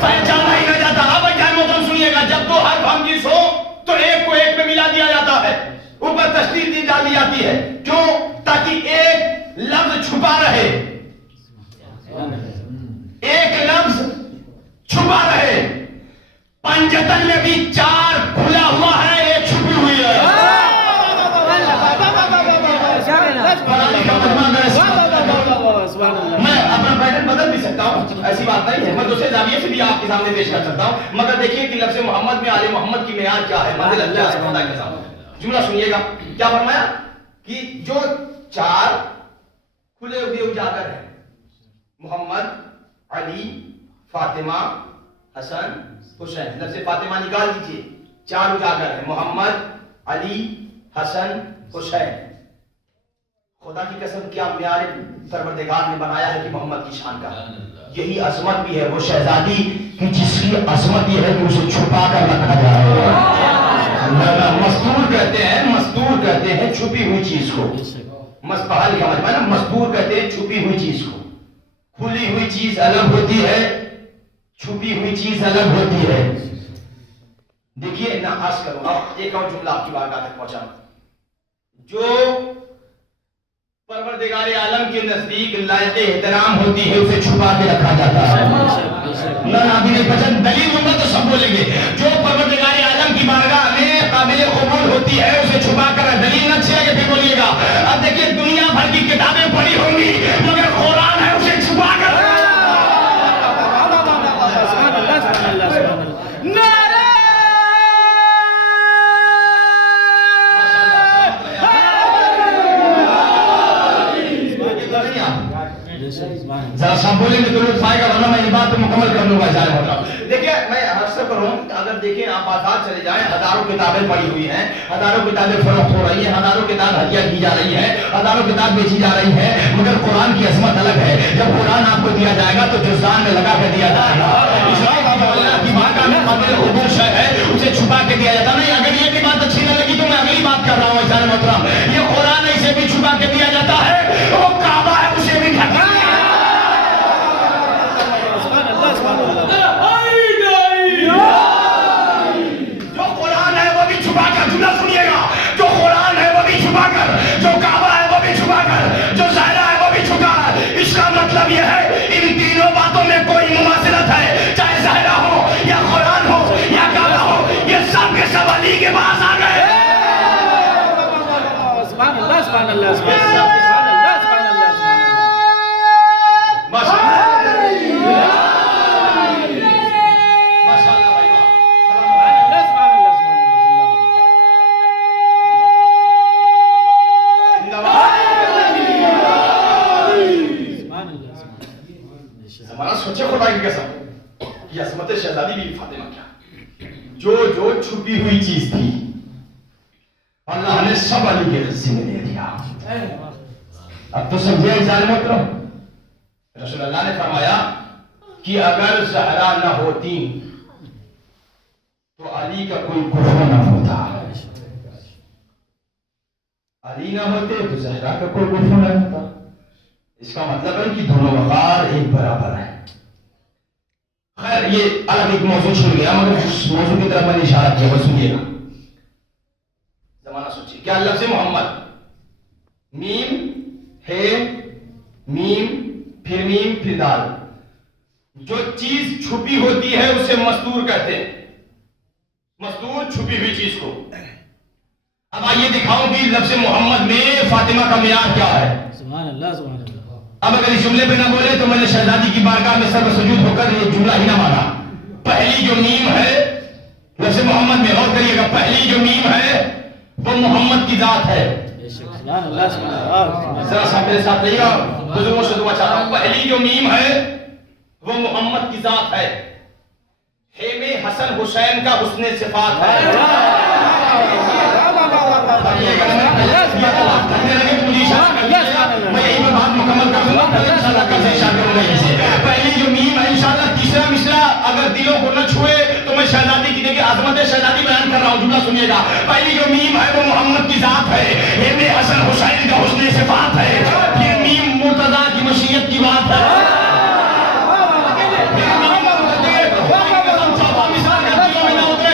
پہچانا ہی نہ جاتا. اب کیا محترم سنیے گا، جب دو حرف ہم جنس ہو تو ایک کو ایک میں ملا دیا جاتا ہے، اوپر تشدید ڈال دی جاتی ہے. کیوں؟ تاکہ ایک لفظ چھپا رہے، ایک لفظ چھپا رہے. پنجتن میں بھی 4 کھلا ہوا ہے، ایک چھپی ہوئی ہے. میں اپنا پیٹرن بدل بھی سکتا ہوں، ایسی بات نہیں ہے، میں دوسرے زاویے سے بھی آپ کے سامنے پیش کر سکتا ہوں. مگر دیکھیے کہ لفظ محمد میں آل محمد کی معیار کیا ہے، منزلت کیا ہے خدا کے سامنے. جملہ سنیے گا، کیا فرمایا کہ جو 4 کھلے ہوئے اجاگر ہیں، محمد، علی، فاطمہ، حسن، حسین. لفظ فاطمہ نکال دیجئے، 4 اجاگر ہیں، محمد، علی، حسن، حسین. خدا کی قسم کیا معیار پروردگار نے بنایا ہے کہ محمد کی شان کا. یہی عظمت بھی ہے وہ شہزادی کی جس کی عظمت یہ ہے کہ اسے چھپا کر رکھا جائے. مستور کہتے ہیں، مستور کہتے ہیں چھپی ہوئی چیز کو. پڑھا لکھا مجمع ہے نا، مستور کہتے ہیں چھپی ہوئی چیز کو. کھلی ہوئی چیز الگ ہوتی ہے، چھپی ہوئی چیز الگ ہوتی ہے. دیکھیے نہ عرض کروں، اب ایک اور جملہ آپ کی بارگاہ تک پہنچا. جو پروردگار عالم کے نزدیک لائق احترام ہوتی ہے اسے چھپا کے رکھا جاتا ہے. دلیل دوں گا تو سب بولیں گے. جو پروردگار عالم کی بارگاہ میں قابل قبول ہوتی ہے اسے چھپا کر، دلیل نہ اچھی ہے کہ بولیے گا. اب دیکھیے دنیا بھر کی کتابیں پڑھی ہوں گی مگر قرآن ہے اسے چھپا کر. ذرا سب بولیں گے ضرور پائے گا، ورنہ میں یہ بات مکمل کر لوں گا. دیکھیے میں اکثر کروں، اگر دیکھیں آپ بازار چلے جائیں، ہزاروں کتابیں پڑھی ہوئی ہیں، ہزاروں کتابیں فروخت ہو رہی ہیں، ہزاروں کتاب ہدیہ کی جا رہی ہے، ہزاروں کتاب بیچی جا رہی ہے، مگر قرآن کی عظمت الگ ہے. جب قرآن آپ کو دیا جائے گا تو جزدان میں لگا کے دیا جائے گا. اس لیے اللہ کی بارگاہ میں قابل قبول شے ہے اسے چھپا کے دیا جاتا نہیں. اگر یہ بھی بات اچھی نہ لگی تو میں اگلی بات کر رہا ہوں. عزیزان محترم، یہ قرآن اسے بھی چھپا کے دیا جاتا ہے، وہ کعبہ ہے اسے بھی ڈھکا. جو قرآن ہے وہ بھی چھپا کر، جملہ سنیے گا، جو قرآن ہے وہ بھی چھپا کر، جو کعبہ ہے وہ بھی چھپا کر، جو زہرا ہے وہ بھی چھپا کر. اس کا مطلب یہ ہے ان تینوں باتوں میں کوئی مماثلت ہے، چاہے زہرا ہو یا قرآن ہو یا کعبہ ہو، یہ سب کے سب علی کے پاس آ گئے. سبحان اللہ، سبحان اللہ، سبحان اللہ. اللہ نے سب علی کے حصے میں دے دیا. اب تو سمجھے ظالم محترم. رسول اللہ نے فرمایا کہ اگر زہرا نہ ہوتی تو علی کا کوئی کفر نہ ہوتا. علی نہ ہوتے تو زہرا کا کوئی کفر نہ ہوتا. اس کا مطلب ہے کہ دونوں وقار ایک برابر ہیں. خیر یہ الگ ایک موضوع چھوڑ گیا مگر اس موضوع کی طرف میں نے اشارہ کیا. وہ سنیے گا زمانہ سوچیے. کیا لفظ محمد میم ہے میم پھر دال. جو چیز چھپی ہوتی ہے اسے مستور کہتے ہیں. مستور چھپی ہوئی چیز کو. اب آئیے دکھاؤں کہ لفظ محمد میں فاطمہ کا معیار کیا ہے. سبحان اللہ سبحان اللہ. اب اگر اس جملے پہ نہ بولے تو میں نے شہزادی کی بارگاہ میں سر سجود ہو کر یہ جملہ ہی نہ مانا. پہلی جو میم ہے لفظ محمد میں غور کریے گا. پہلی جو میم ہے وہ محمد کی ذات ہے. سبحان اللہ سبحان اللہ. ذرا سا میرے ساتھ رہیے گا. بزرگوں سے دعا چاہتا ہوں. پہلی جو میم ہے وہ محمد کی ذات ہے. ہے میں حسن حسین کا حسن صفات ہے. میں یہی میں بات مکمل کر دوں گا. انشاءاللہ کل سے اشارہ کروں گا یہیں سے. پہلی جو میم ہے انشاءاللہ تیسرا مصرع اگر دلوں کو نہ چھوئے تو میں شہزادی کی دیکھیں عظمت شہزادی بیان کر رہا ہوں. جملہ سنیے گا. پہلی جو میم ہے وہ محمد کی ذات ہے. یہ میں حسن حسین کا حسن صفات ہے. یہ میم مرتضیٰ کی مشیت کی بات ہے.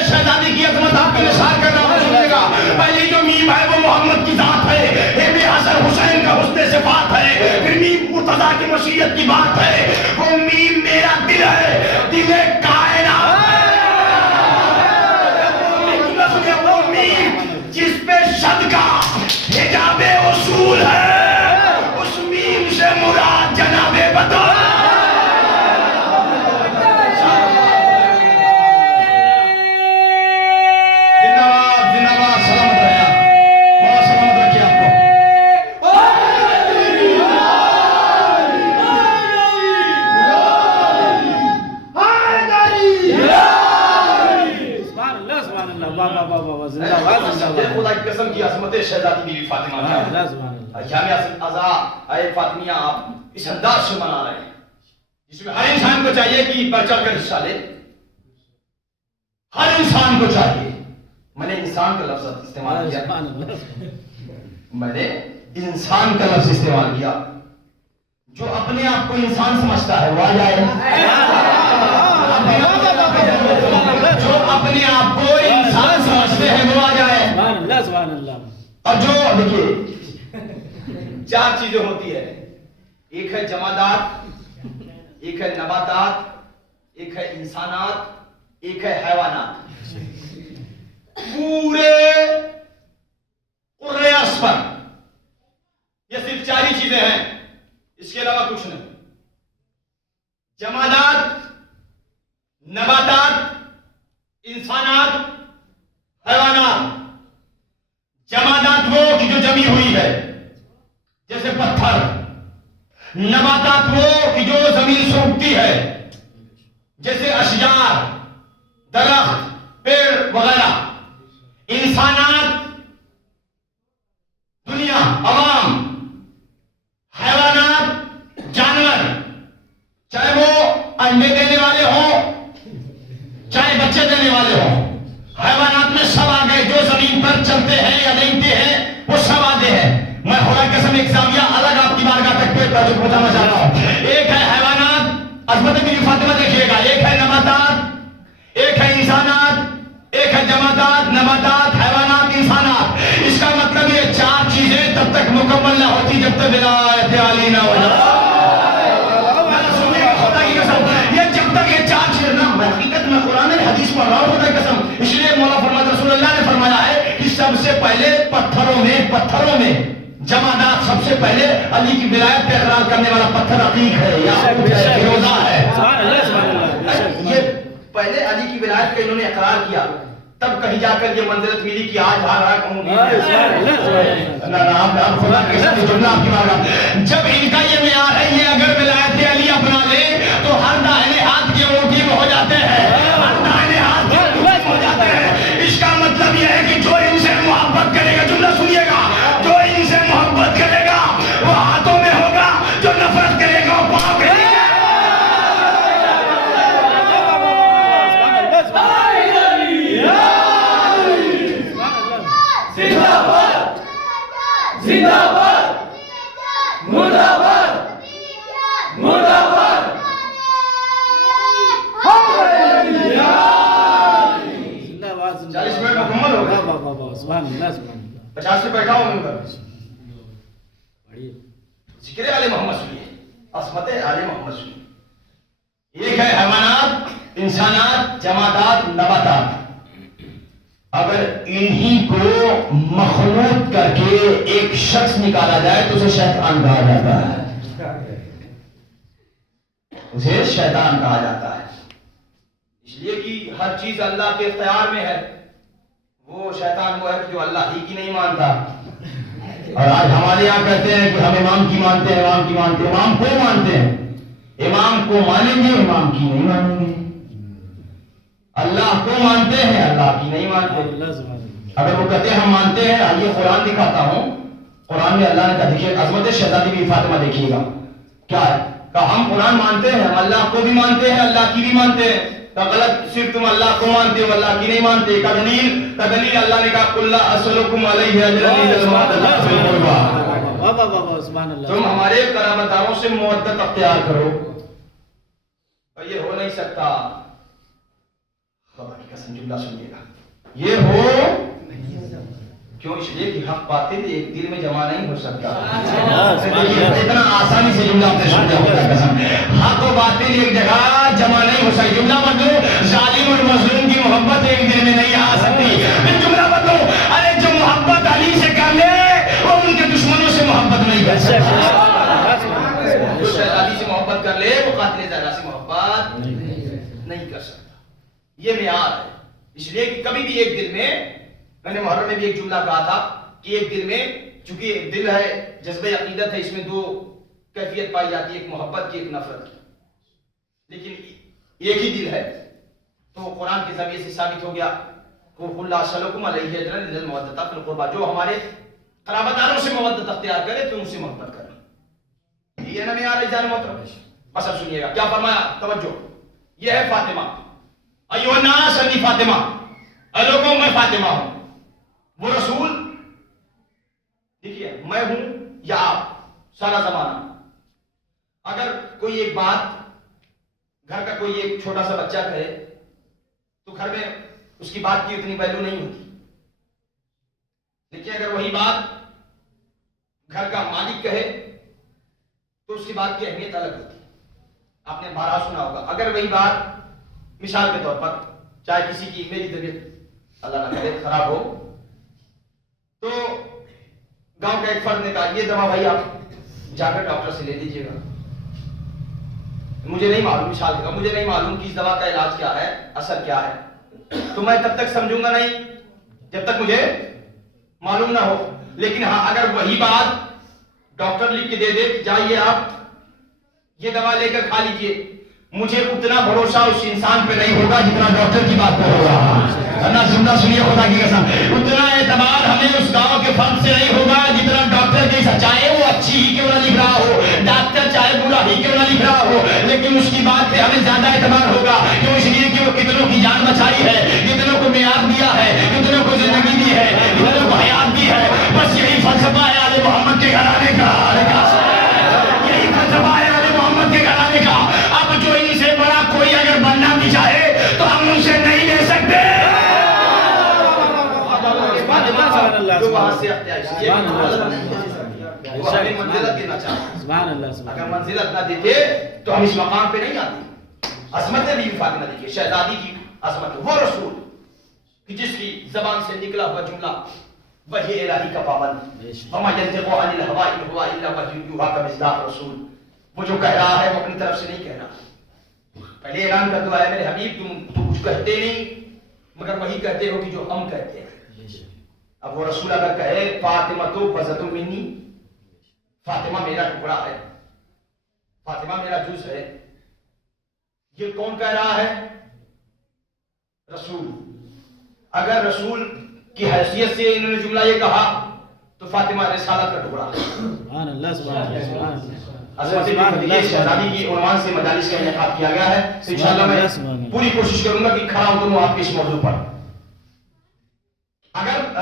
شہزادی کی عظمت آپ کا نثار کر رہا ہوں. سنیے گا. پہلی جو میم ہے وہ محمد کی ذات ہے. یہ بھی حسن حسین کا حسن صفات ہے. پھر میم مرتضیٰ کی مشیت کی بات ہے. وہ میم میرا دل ہے. دل کائنات ہے. وہ میم جس پہ صدقہ حجاب اصول ہے اس میم سے مراد جناب بدر. خدا کی قسم کی عظمت شہزادی بیوی فاطمہ کی. ایام ازا اے فاطمیہ آپ اس انداز سے منا رہے ہیں جس میں ہر انسان کو چاہیے کہ بڑھ چڑھ کر حصہ لے. ہر انسان کو چاہیے. میں نے انسان کا لفظ استعمال کیا. میں نے انسان کا لفظ استعمال کیا. جو اپنے آپ کو انسان سمجھتا ہے وہ آ جائے. جو اپنے آپ کو انسان سمجھتے ہیں وہ آ جائے. سبحان اللہ. اور جو دیکھیے چار چیزیں ہوتی ہے. ایک ہے جمادات, ایک ہے نباتات, ایک ہے انسانات, ایک ہے حیوانات. پورے قریش پر یہ صرف چار ہی چیزیں ہیں, اس کے علاوہ کچھ نہیں. جمادات, نباتات, انسانات, حیوانات. جمادات وہ کہ جو جمی ہوئی ہے جیسے پتھر. نباتات وہ کہ جو زمین سے اگتی ہے جیسے اشجار, درخت, پیڑ وغیرہ. انسانات دنیا, عوام. حیوانات جانور, چاہے وہ انڈے دینے والے ہوں چاہے بچے دینے والے ہوں. حیوانات میں سب آ گئے. جو زمین پر چلتے ہیں یا رینگتے ہیں وہ سب آتے ہیں. میں خدا کی قسم ایک زاویہ الگ آپ کی بارگاہ تک پیش توجہ پہنچانا چاہتا ہوں. ایک ہے حیوانات, عظمت بیوی فاطمہ دیکھیے گا. ایک ہے نباتات, ایک ہے انسانات, ایک ہے جمادات, نباتات, حیوانات, انسانات. اس کا مطلب یہ چار چیزیں تب تک مکمل نہ ہوتی جب تک ولایت علی نہ ہو جائے. یہ جب تک یہ چار چیزیں نہ, حقیقت میں قرآن حدیث پڑھ رہا ہوں خدا کی قسم. اس لیے مولا فرماتا رسول اللہ نے فرمایا ہے کہ سب سے پہلے پتھروں میں جمادات سب سے پہلے علی کی ولایت پہ اقرار کرنے والا پتھر عقیق ہے یا فیروزہ ہے. یہ پہلے علی کی ولایت کا انہوں نے اقرار کیا, تب کہیں جا کر یہ منزلت ملی کہ آج ہار کہوں گی. جب ان کا یہ معیار ہے, یہ اگر ولایت علی اپنا لے تو ہر داہنے ہاتھ کی انگلی میں ہو جاتے ہیں, ہر داہنے ہاتھ کی انگلی میں ہو جاتے ہیں. اس کا مطلب یہ ہے کہ جو ان سے محبت کرے گا, زندہ باد 40 منٹ مکمل ہو گئے. واہ واہ واہ سبحان اللہ سبحان اللہ. 50 سے بیٹھا ہوں میں. پڑھیے. ذکر آل محمد سنیے, عصمت آل محمد سنیے. ایک ہے حیوانات, انسانات, جمادات, نباتات. اگر انہی کو مخلوط کر کے ایک شخص نکالا جائے تو اسے شیطان کہا جاتا ہے. اسے شیطان کہا جاتا ہے. اس لیے کہ ہر چیز اللہ کے اختیار میں ہے. وہ شیطان وہ ہے جو اللہ ہی کی نہیں مانتا. اور آج ہمارے یہاں کہتے ہیں کہ ہم امام کی مانتے ہیں, امام کی مانتے ہیں. امام کو مانتے ہیں, امام کو مانیں گے, امام کی نہیں مانیں گے. اللہ کو مانتے ہیں, اللہ کی نہیں مانتے. اللہ سبحان اللہ. اگر وہ کہتے ہیں ہم مانتے ہیں, آئیے قرآن دکھاتا ہوں. قرآن میں اللہ نے کہا, دیکھیے عظمت شہزادی بی فاطمہ دیکھیے گا کیا ہے. کہا ہم قرآن مانتے ہیں, ہم اللہ کو بھی مانتے ہیں, اللہ کی بھی مانتے ہیں. تو غلط, صرف تم اللہ کو مانتے ہو, اللہ کی نہیں مانتے. کا دلیل اللہ نے کہا قل لا اسألکم علیہ اجرا الا المودۃ فی القربى. واہ واہ واہ واہ سبحان اللہ. تم ہمارے قرابت داروں سے مودت اختیار کرو. اور یہ ہو نہیں سکتا. خدا کی قسم جملہ سنیے گا, یہ ہو کیوں؟ اس لیے کہ حق باطل ایک دل میں جمع نہیں ہو سکتا. اتنا آسانی سے جملہ آپ نے سمجھا ہوگا قسم. حق و باطل ایک جگہ جمع نہیں ہو سکتی. جملہ بدلو, ظالم اور مظلوم کی محبت ایک دل میں نہیں آ سکتی. جملہ بدلو, ارے جو محبت علی سے کر لے وہ ان کے دشمنوں سے محبت نہیں کر سکتا. جو شہزادی سے محبت کر لے وہ قاتل زہرا سے محبت نہیں کر سکتا. یہ معیار ہے. اس لیے کہ کبھی بھی ایک دل میں نے محرم میں بھی ایک جملہ کہا تھا کہ ایک دل میں, چونکہ ایک دل ہے, جذبہ عقیدت ہے, اس میں دو کیفیت پائی جاتی ہے, ایک محبت کی, ایک نفرت کی. لیکن ایک ہی دل ہے تو قرآن کے ذریعے سے ثابت ہو گیا قل لا اسألکم علیہ اجرا الا المودۃ فی القربى. جو ہمارے قرابت داروں سے مودت اختیار کرے تو ان سے محبت کرے. یہ نہ معیار ہے جان محترم. بس اب سنیے گا کیا فرمایا, توجہ. یہ ہے فاطمہ. ایھا الناس انی فاطمہ, اے لوگوں میں فاطمہ ہوں. وہ رسول, دیکھیے میں ہوں یا آپ, سارا زمانہ. اگر کوئی ایک بات گھر کا کوئی ایک چھوٹا سا بچہ کہے تو گھر میں اس کی بات کی اتنی ویلیو نہیں ہوتی. لیکن اگر وہی بات گھر کا مالک کہے تو اس کی بات کی اہمیت الگ ہوتی ہے. آپ نے بارہا سنا ہوگا. اگر وہی بات مثال کے طور پر, چاہے کسی کی میری طبیعت اللہ نہ کرے خراب ہو, تو گاؤں کا ایک فرد نے کہا یہ دوا بھائی آپ جا کر ڈاکٹر سے لے لیجیے گا. مجھے نہیں معلوم, مثال کا مجھے نہیں معلوم کہ اس دوا کا علاج کیا ہے, اثر کیا ہے, تو میں تب تک سمجھوں گا نہیں جب تک مجھے معلوم نہ ہو. لیکن ہاں اگر وہی بات ڈاکٹر لکھ کے دے دے کہ جائیے آپ یہ دوا لے کر کھا لیجیے, مجھے اتنا بھروسہ اس انسان پہ نہیں ہوگا جتنا ڈاکٹر کی بات پہ ہوگا. ورنہ زندہ سنیے خدا کی قسم, اتنا اعتماد ہمیں اس گاؤں کے فرد سے نہیں ہوگا جتنا ڈاکٹر کی سچائی وہ اچھی ہی کیوں نہ لکھ رہا ہو, ڈاکٹر چاہے برا ہی کیوں نہ لکھ رہا ہو, لیکن اس کی بات پہ ہمیں زیادہ اعتماد ہوگا. کیوں؟ اس لیے کہ وہ کتنوں کی جان بچائی ہے, کتنوں کو معیار دیا ہے, کتنوں کو زندگی دی ہے, کتنوں کو حیات دی ہے. بس یہی فلسفہ ہے آل محمد کے گھرانے کا, یہی فلسفہ ہے آل محمد کے گھرانے کا. اب جو ان سے بڑا کوئی اگر بننا بھی چاہے تو ہم ان سے نہیں لے سکتے. جو وہاں سے منزلت دینا چاہتے, اگر منزلت نہ دیتے تو ہم اس مقام پہ نہیں آتے. عصمت بی فاطمہ دیکھیے, شہزادی کی عصمت. وہ رسول کہ جس کی زبان سے نکلا ہوا جملہ وحی الہی کا پابند, وما ینطق عن الہوا ان هو الا وحی یوحی کا مصداق رسول. وہ جو کہہ رہا ہے وہ اپنی طرف سے نہیں کہہ رہا. پہلے اعلان کر دو ہے میرے حبیب تم کچھ کہتے نہیں مگر وہی کہتے ہو کہ جو ہم کہتے ہیں. اب وہ رسول اگر کہے فاطمہ تو بزۃ منی, فاطمہ میرا ٹکڑا ہے, فاطمہ میرا جز ہے, یہ کون کہہ رہا ہے؟ رسول. اگر رسول کی حیثیت سے انہوں نے جملہ یہ کہا تو فاطمہ رسالت کا ٹکڑا ہے. سبحان اللہ سبحان اللہ سبحان اللہ. یہ شہزادی کی عنوان سے مجالس کا انعقاد کیا گیا ہے. انشاءاللہ میں پوری کوشش کروں گا کہ کھڑا اتروں آپ کے اس موضوع پر. اگر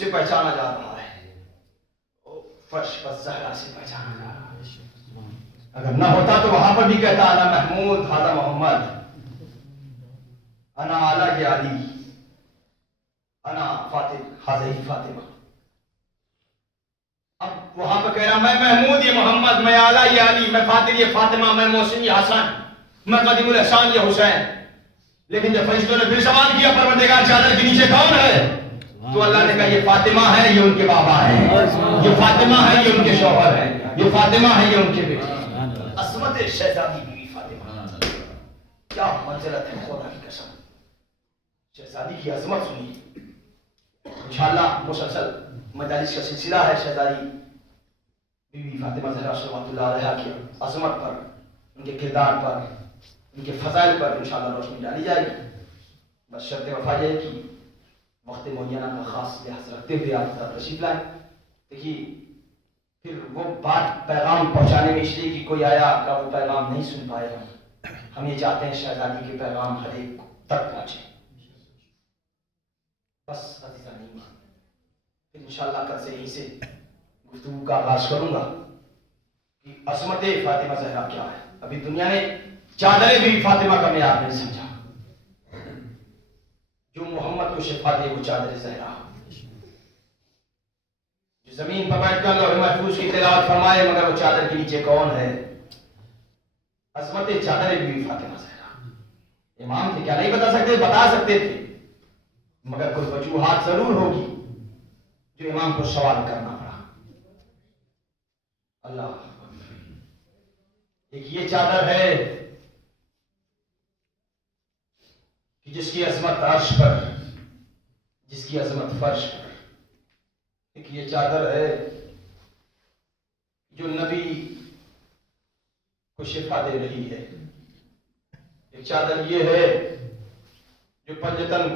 سے پہچانا جا رہا ہے، فرش پر زہرا سے پہچانا جا رہا ہے۔ اگر نہ ہوتا تو وہاں پر بھی کہتا انا محمود ھذا محمد، انا اعلی علی، انا فاطمہ ھذہ فاطمہ۔ اب وہاں پہ کہہ رہا میں محمود یہ محمد، میں اعلی یہ علی، میں فاطر یہ فاطمہ، میں محسن یہ حسن، میں قدیم الاحسان یہ حسین۔ لیکن جب فرشتوں نے پھر سوال کیا پروردگار چادر کے نیچے کون ہے، تو اللہ نے کہا یہ فاطمہ ہے، یہ ان کے بابا ہیں، یہ فاطمہ ہے، یہ ان کے شوہر ہیں، یہ فاطمہ ہے، یہ ان کے بیٹے ہیں۔ عصمت شہزادی بیوی فاطمہ، کیا منزلت ہے خدا کی قسم۔ شہزادی کی عظمت سنیے۔ انشاءاللہ مسلسل مجالس کا سلسلہ ہے شہزادی بی بی فاطمہ زہرا صلوات اللہ علیہا کی عظمت پر، ان کے کردار پر، ان کے فضائل پر انشاءاللہ روشنی ڈالی جائے گی۔ بس شرط وفا یہ ہے کہ وقت معینہ کا خاص لحاظ رکھتے ہوئے آپ تشریف لائیں۔ دیکھیے پھر وہ بات پیغام پہنچانے میں اس لیے کہ کوئی آیا کا وہ پیغام نہیں سن پائے ہم یہ چاہتے ہیں شہزادی کے پیغام ہر ایک تک پہنچے۔ بس عزیزان ایمان، پھر انشاءاللہ کل سے یہیں سے گفتگو کا آغاز کروں گا کہ عظمت فاطمہ زہرا کیا ہے۔ ابھی دنیا نے چادر بھی فاطمہ کا معیار نہیں سمجھا، جو محمد کو شفا دے وہ چادر زہرا، جو زمین پر بیٹھ کر لوح محفوظ کی تلاوت فرمائے مگر وہ چادر کے نیچے کون ہے۔ عظمت چادر بھی فاطمہ زہرا۔ امام تھے کیا نہیں بتا سکتے؟ بتا سکتے تھے، مگر کوئی وجوہات ضرور ہوگی جو امام کو سوال کرنا پڑا۔ اللہ ایک یہ چادر ہے کہ جس کی عظمت عرش پر، جس کی عظمت فرش پر۔ ایک یہ چادر ہے جو نبی کو شفا دے رہی ہے۔ ایک چادر یہ ہے جو پنجتن